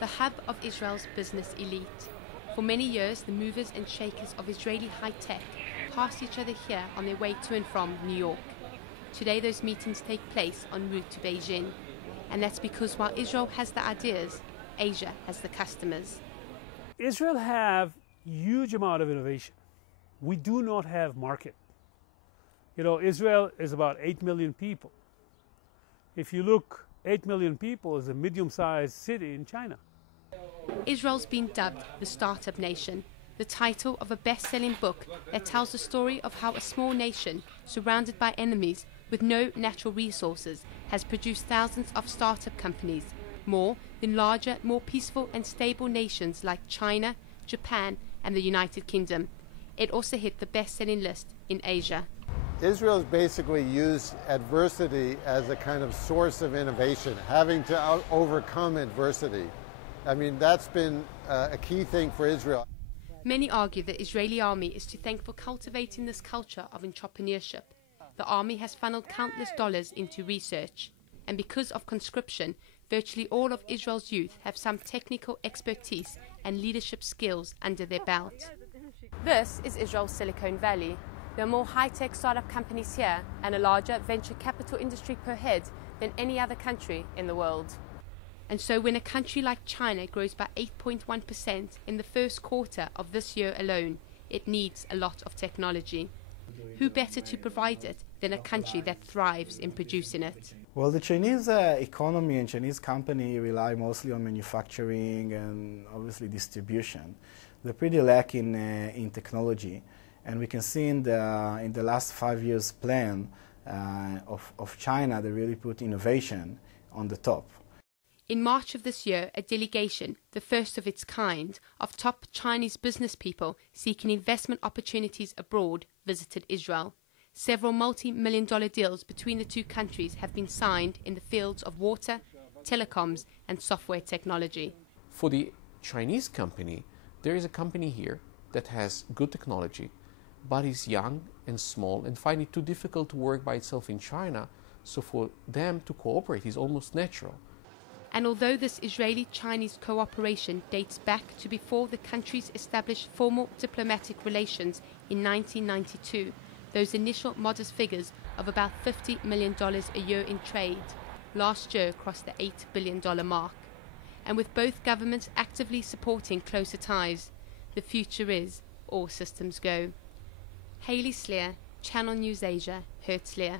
the hub of Israel's business elite. For many years, the movers and shakers of Israeli high-tech passed each other here on their way to and from New York. Today, those meetings take place en route to Beijing. And that's because while Israel has the ideas, Asia has the customers. Israel have huge amount of innovation. We do not have market. You know, Israel is about 8 million people. If you look, 8 million people is a medium-sized city in China. Israel's been dubbed the Startup Nation, the title of a best-selling book that tells the story of how a small nation, surrounded by enemies with no natural resources, has produced thousands of startup companies, more than larger, more peaceful and stable nations like China, Japan and the United Kingdom. It also hit the best-selling list in Asia. Israel's basically used adversity as a kind of source of innovation, having to overcome adversity. I mean, that's been a key thing for Israel. Many argue the Israeli army is to thank for cultivating this culture of entrepreneurship. The army has funneled countless dollars into research, and because of conscription, virtually all of Israel's youth have some technical expertise and leadership skills under their belt. This is Israel's Silicon Valley. There are more high-tech startup companies here and a larger venture capital industry per head than any other country in the world. And so when a country like China grows by 8.1% in the first quarter of this year alone, it needs a lot of technology. Who better to provide it than a country that thrives in producing it? Well, the Chinese economy and Chinese company rely mostly on manufacturing and obviously distribution. They're pretty lacking in technology. And we can see in the last 5 years plan of China, they really put innovation on the top. In March of this year, a delegation, the first of its kind, of top Chinese business people seeking investment opportunities abroad visited Israel. Several multi-million-dollar deals between the two countries have been signed in the fields of water, telecoms and software technology. For the Chinese company, there is a company here that has good technology, but is young and small and find it too difficult to work by itself in China, so for them to cooperate is almost natural. And although this Israeli-Chinese cooperation dates back to before the countries established formal diplomatic relations in 1992, those initial modest figures of about $50 million a year in trade last year crossed the $8 billion mark. And with both governments actively supporting closer ties, the future is all systems go. Hayley Sleer, Channel News Asia, Herzliya.